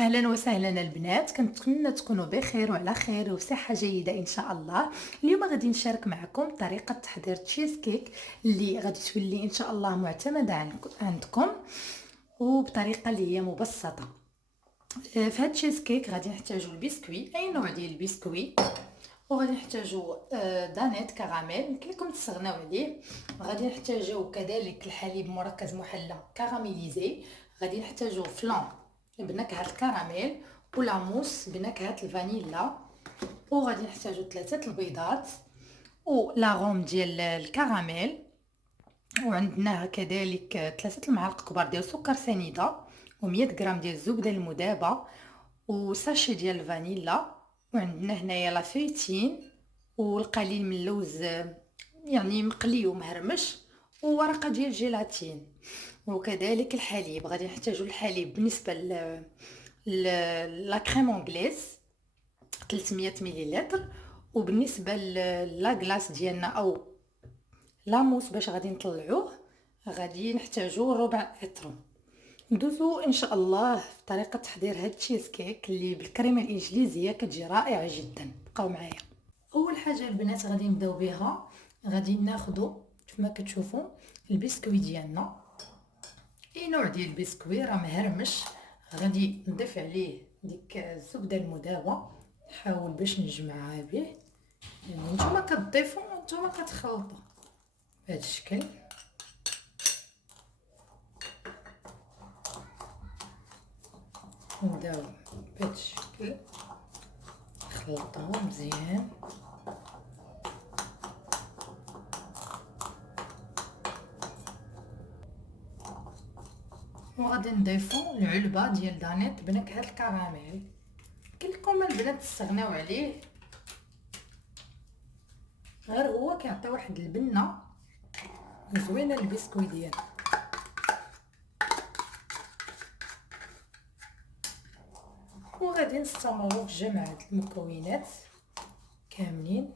اهلا وسهلا البنات، كنتمنى تكونوا بخير وعلى خير وبصحه جيده ان شاء الله. اليوم غادي نشارك معكم طريقه تحضير تشيز كيك اللي غادي تولي ان شاء الله معتمده عندكم وبطريقه اللي هي مبسطه. في هاد تشيز كيك غادي نحتاجوا البسكوي، اي نوع ديال البسكوي، وغادي نحتاجوا دانيت كراميل يمكن لكم تستغناو عليه. غادي نحتاجوا كذلك الحليب مركز محلى كراميليزي. غادي نحتاجوا فلان بنكهه الكراميل ولاموس بنكهه الفانيلا. وغادي نحتاجوا 3 البيضات ولاغوم ديال الكراميل. وعندنا كذلك 3 المعالق كبار ديال سكر سنيده و100 غرام ديال الزبده المذابه وساشي ديال الفانيلا. وعندنا هنايا لا فيتين والقليل من اللوز يعني مقلي ومهرمش وورقه ديال الجيلاتين وكذلك الحليب. غادي نحتاجوا الحليب بالنسبه لا كريم انغليز 300 مليلتر. وبالنسبه لا كلاص ديالنا او لاموس باش غادي نطلعوه غادي نحتاجوا ربع اترو. ندوزو ان شاء الله في طريقه تحضير هاد تشيز كيك اللي بالكريمه الانجليزيه كتجي رائعه جدا. بقاو معايا. اول حاجه البنات غادي نبداو بها، غادي ناخذوا كما كتشوفوا البسكوي ديالنا، اي نوع ديال البسكوي راه مهرمش. غادي نضيف عليه ديك الزبده المذابه، نحاول باش نجمعها به، يعني نتوما كتضيفوا وانتوما كتخلطوا بهذا الشكل. نبداو بهذا الشكل نخلطوه مزيان. وغادي نضيفو العلبه ديال دانيت بنكهه الكراميل. كلكم البنات تستغناو عليه، غير هو كيعطي واحد البنه زوينه البسكوي ديالنا. وغادي نستمروا في جمع هاد المكونات كاملين.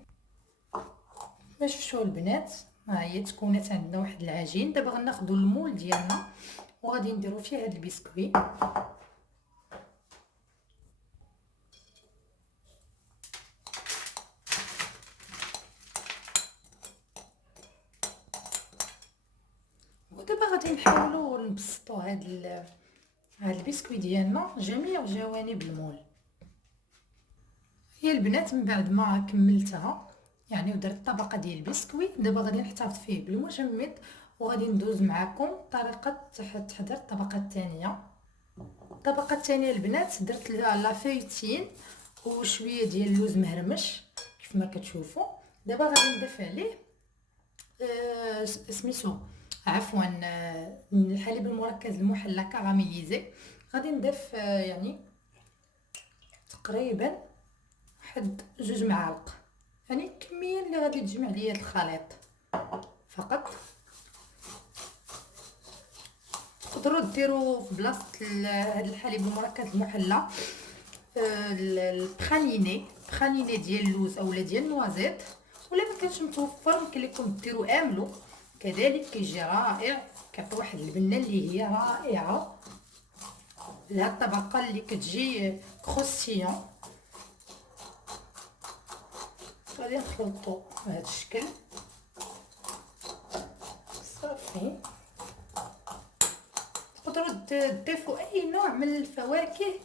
باش شفتوا البنات ها هي تكونات عندنا واحد العجين. دابا غناخذوا المول ديالنا وغادي نديروا فيه هاد البسكوي. ودابا غادي نحاولوا نبسطوا هاد البسكوي ديالنا جميع جوانب المول. هي البنات من بعد ما كملتها يعني ودرت طبقه ديال البسكوي، دابا غادي نحتفظ فيه بالمجمد وغادي ندوز معكم طريقه تحضير الطبقه الثانيه. الطبقه الثانيه البنات درت لا فيتين وشويه ديال اللوز مهرمش كيف ما كتشوفوا. دابا غادي نضيف عليه سميتو عفوا الحليب المركز المحلى كراميليزي. غادي نضيف يعني تقريبا واحد 2 معالق، يعني الكميه اللي غادي تجمع ليا الخليط فقط. تقدروا ديروا في بلاصه هذا الحليب المركز المحلى البراليني ديال اللوز اولا ديال النوازيت، ولا ما كانش متوفر ممكن لكم ديروا املو كذلك كيجي رائع، كيعطي واحد البنه اللي هي رائعه لهاد الطبقه اللي كتجي كروستيون. غادي نخلطو بهذا الشكل صافي. تقدروا تضيفوا اي نوع من الفواكه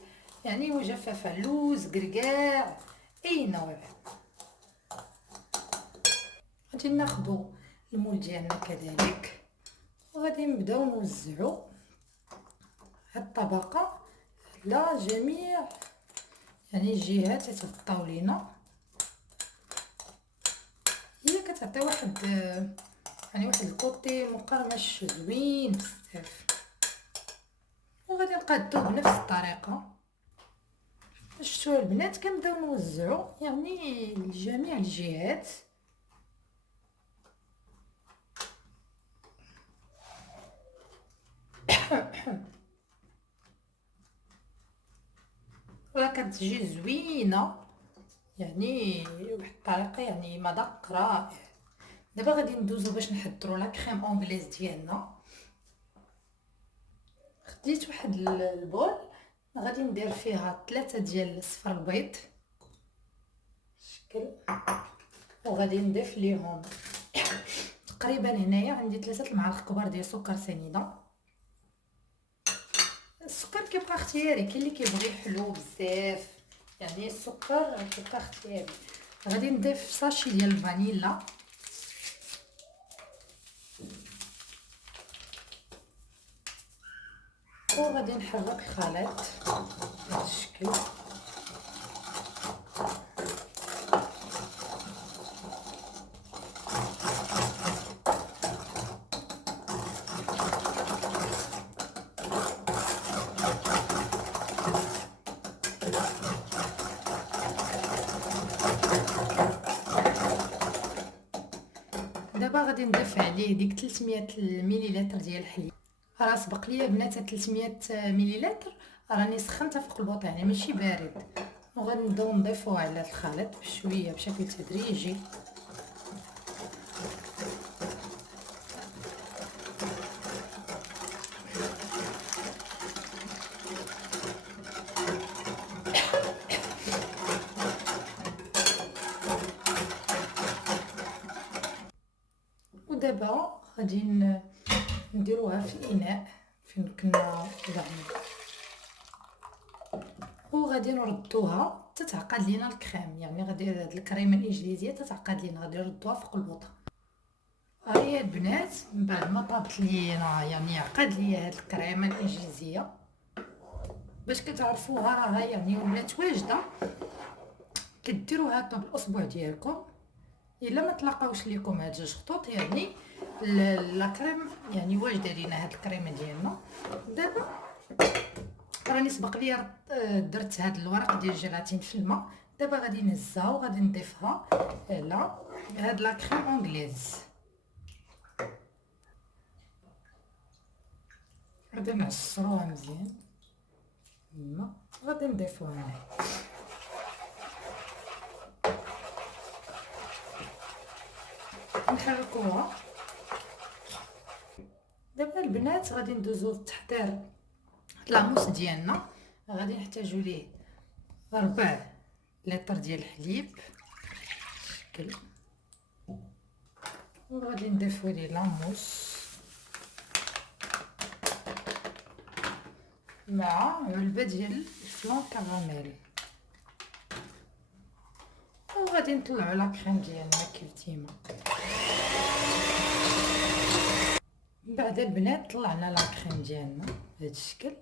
يعني مجففه، لوز، قرقاع، اي نوع. غادي ناخذوا المول ديالنا كذلك وغادي نبداو نوزعوا هاد الطبقه على جميع يعني الجهات تتبطاو لينا. هي كتعطي واحد يعني واحد الكوتي مقرمش زوين بزاف. وغادي نقادو بنفس الطريقه. شفتوا البنات كنبداو نوزعوا يعني لجميع الجهات. راه كتجي زوينه يعني بواحد الطريقه يعني مذاق رائع. دابا غادي ندوزو باش نحضروا لا كريم انغليز ديالنا. خديت واحد البول غادي ندير فيها 3 ديال صفر البيض شكل، وغادي نضيف ليهم تقريبا هنايا عندي 3 المعالق كبار ديال سكر سنيده. السكر كيبقى اختياري، كاين اللي كيبغي حلو بزاف، يعني السكر كيبقى اختياري. غادي نضيف ساشي ديال الفانيلا، وغادي نحرك الخليط بهذا الشكل. دابا غادي نضيف عليه ديك 300 مليلتر ديال الحليب. راه سبق ليا بنات 300 مليلتر راني سخنتها فوق البوطه، يعني ماشي بارد. وغنبداو نضيفوه على الخليط بشويه بشكل تدريجي. ودابا غادي نديروها في الاناء فين كنا وضعنا، وغادي نردوها تتعقد لينا الكريم. يعني غادي هاد الكريمه الانجليزيه تتعقد لينا، غادي نردوها فوق البوطه. ها هي البنات من بعد ما طابت لينا، يعني عقد ليا هاد الكريمه الانجليزيه. باش كتعرفوها راها يعني ولات واجده، كديروها هكا بالاصبع ديالكم. الا ما تلاقاوش ليكم هاد 2 خطوط يعني لا كريم يعني واجده لينا هاد الكريمه ديالنا. دابا راني سبق ليا درت هاد الورق ديال الجيلاتين في الماء. دابا غادي نهزها وغادي نضيفها على هاد لا كريم اونغليز. غادي نعصروها مزيان، غادي نضيفوها هنا. نحركوها. دابا البنات غادي ندوزو لتحضير لاموس ديالنا. غادي نحتاجو ليه 4 لتر ديال الحليب شكل، وغادي نضيفو ليه لاموس مع علبه ديال الفلون كراميل، وغادي نطلعو لا كريم ديالنا كيف ديما. من بعد البنات طلعنا لا كريم ديالنا بهذا الشكل.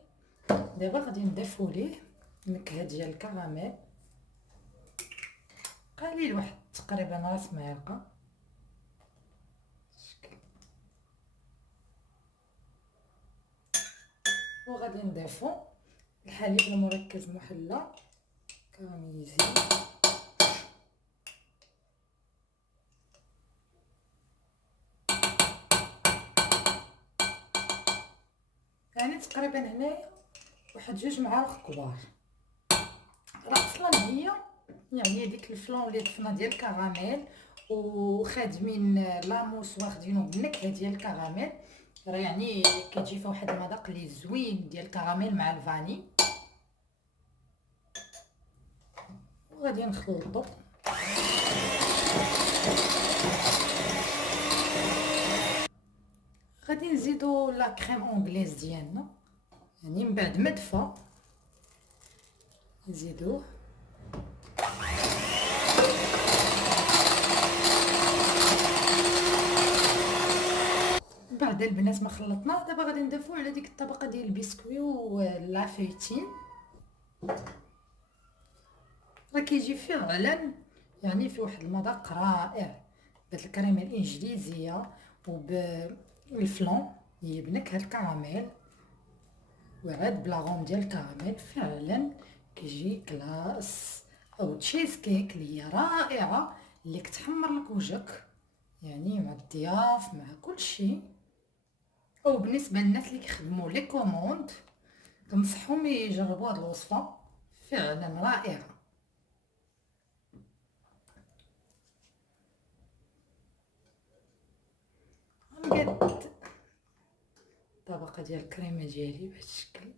دابا غادي نضيفو ليه نكهه ديال الكراميل قليل، واحد تقريبا راس معلقه شكل، وغادي نضيفو الحليب المركز محلى كراميليزي. يعني تقريبا هنايا واحد 2 معالق كبار. راه اصلا هي يعني ديك الفلون اللي ضفنا ديال الكراميل وخادمين لاموس واخدينو بالنكهه ديال الكراميل، راه يعني كتجي فيها واحد المذاق اللي زوين ديال الكراميل مع الفاني. وغادي نخلطو. غادي نزيدو لا كريم اونغليز ديالنا، يعني من بعد ما دفا نزيدوه. بعد البنات ما خلطناه، دابا غادي نضيفو على ديك الطبقه ديال البسكوي والعفايتين. راه كيجي فعلا يعني في واحد المذاق رائع بهاد الكريمه الانجليزيه وبالفلون هي بنكهه الكراميل وعاد بلاغون ديال الكراميل. فعلا كيجي كلاس او تشيز كيك اللي هي رائعه، اللي كتحمر لك وجهك يعني مع الضياف مع كل شيء. او بالنسبه للناس اللي كيخدموا لي كوموند كنصحهم يجربوا هاد الوصفه، فعلا رائعه. غنقاد طبقه ديال الكريمه ديالي بهذا الشكل.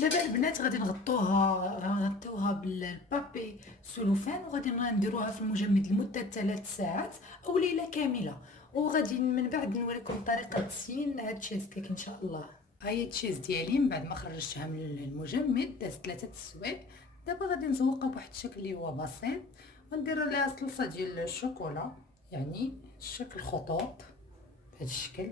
دابا البنات غادي نغطيوها بالبابي سلوفان، وغادي نديروها في المجمد لمده 3 ساعات او ليله كامله، وغادي من بعد نوريكم طريقه تزيين هاد التشيز كيك ان شاء الله. هاهي التشيز ديالي من بعد ما خرجتها من المجمد دازت 3 السوايع. دابا غادي نزوقها بواحد الشكل اللي هو بسيط، وندير لها صلصه ديال الشوكولا، يعني شكل خطوط بهذا الشكل.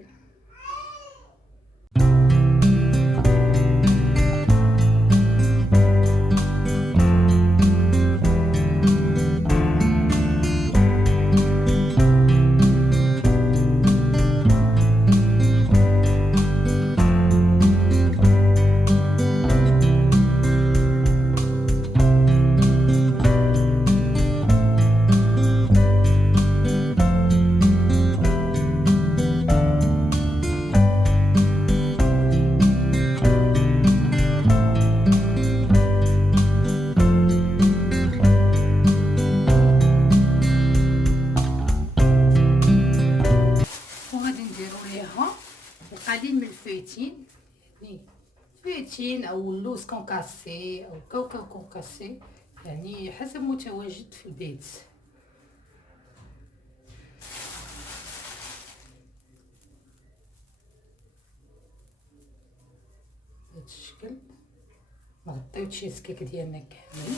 وغادي نديرو ليها القليل من الفيتين، يعني فيتين او اللوز كونكاسي او كاوكاو كونكاسي، يعني حسب متواجد في البيت. بهذا الشكل نغطيو تشيز كيك ديالنا كامل.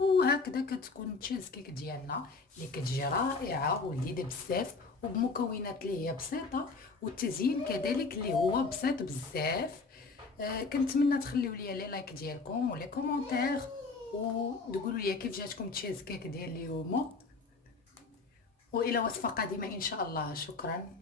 وهكذا كتكون التشيز كيك ديالنا اللي كتجي رائعه ولذيذه بزاف، وبمكونات اللي هي بسيطه، والتزيين كذلك اللي هو بسيط بزاف. كنتمنى تخليو لي لي لايك ديالكم ولي كومونتير، وتقولوا لي كيف جاتكم التشيز كيك ديال اليوم، والى وصفه قادمه ان شاء الله. شكرا.